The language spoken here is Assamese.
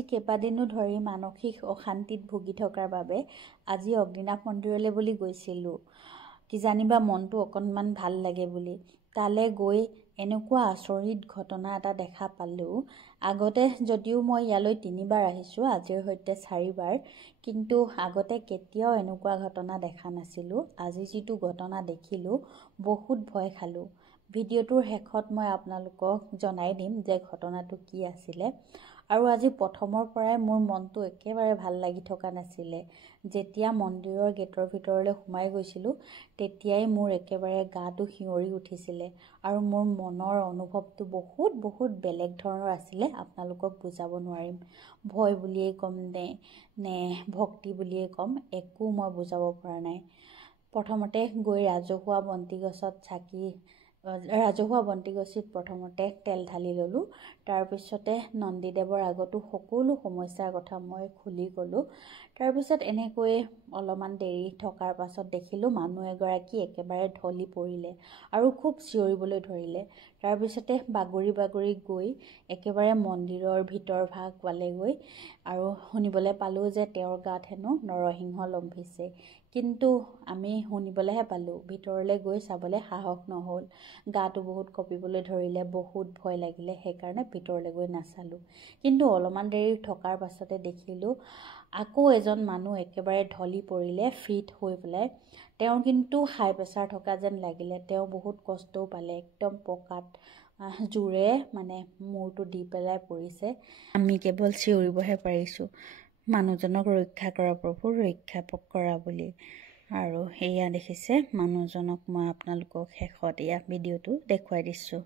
আজি কেইবাদিনো ধৰি মানসিক অশান্তিত ভুগি থকাৰ বাবে আজি অগ্নিনাভ মন্দিৰলৈ বুলি গৈছিলোঁ। কিজানিবা মনটো অকণমান ভাল লাগে বুলি। তালৈ গৈ এনেকুৱা আচৰিত ঘটনা এটা দেখা পালোঁ। আগতে যদিও মই ইয়ালৈ 3বাৰ আহিছোঁ, আজিৰ সৈতে 4বাৰ, কিন্তু আগতে কেতিয়াও এনেকুৱা ঘটনা দেখা নাছিলোঁ। আজি যিটো ঘটনা দেখিলোঁ বহুত ভয় খালোঁ। ভিডিঅ'টোৰ শেষত মই আপোনালোকক জনাই দিম যে ঘটনাটো কি আছিলে। আৰু আজি প্ৰথমৰ পৰাই মোৰ মনটো একেবাৰে ভাল লাগি থকা নাছিলে। যেতিয়া মন্দিৰৰ গেটৰ ভিতৰলৈ সোমাই গৈছিলোঁ তেতিয়াই মোৰ একেবাৰে গাটো শিয়ৰি উঠিছিলে আৰু মোৰ মনৰ অনুভৱটো বহুত বেলেগ ধৰণৰ আছিলে। আপোনালোকক বুজাব নোৱাৰিম। ভয় বুলিয়েই ক'ম নে ভক্তি বুলিয়েই ক'ম, একো মই বুজাব পৰা নাই। প্ৰথমতে গৈ ৰাজহুৱা বন্তিগছিত প্ৰথমতে তেল ঢালি ল'লোঁ। তাৰপিছতে নন্দীদেৱৰ আগতো সকলো সমস্যাৰ কথা মই খুলি ক'লোঁ। তাৰপিছত এনেকৈয়ে অলপমান দেৰি থকাৰ পাছত দেখিলোঁ মানুহ এগৰাকী একেবাৰে ঢলি পৰিলে আৰু খুব চিঞৰিবলৈ ধৰিলে। তাৰপিছতে বাগৰি গৈ একেবাৰে মন্দিৰৰ ভিতৰ ভাগ পালেগৈ আৰু শুনিবলৈ পালোঁ যে তেওঁৰ গাত হেনো নৰসিংহ লম্ভিছে। কিন্তু আমি শুনিবলৈহে পালোঁ, ভিতৰলৈ গৈ চাবলৈ সাহস নহ'ল। গাটো বহুত কঁপিবলৈ ধৰিলে, বহুত ভয় লাগিলে, সেইকাৰণে ভিতৰলৈ গৈ নাচালোঁ। কিন্তু অলপমান দেৰি থকাৰ পাছতে দেখিলোঁ আকৌ এজন মানুহ একেবাৰে ঢলি পৰিলে ফিট হৈ পেলাই। তেওঁ কিন্তু হাই প্ৰেছাৰ থকা যেন লাগিলে। তেওঁ বহুত কষ্টও পালে, একদম পকাত জোৰে মূৰটো দি পেলাই পৰিছে। আমি কেৱল চিঞৰিবহে পাৰিছোঁ, মানুহজনক ৰক্ষা কৰা প্ৰভু, ৰক্ষা কৰা বুলি। আৰু এয়া দেখিছে মানুহজনক মই আপোনালোকক শেষত এয়া ভিডিঅ'টো দেখুৱাই দিছোঁ।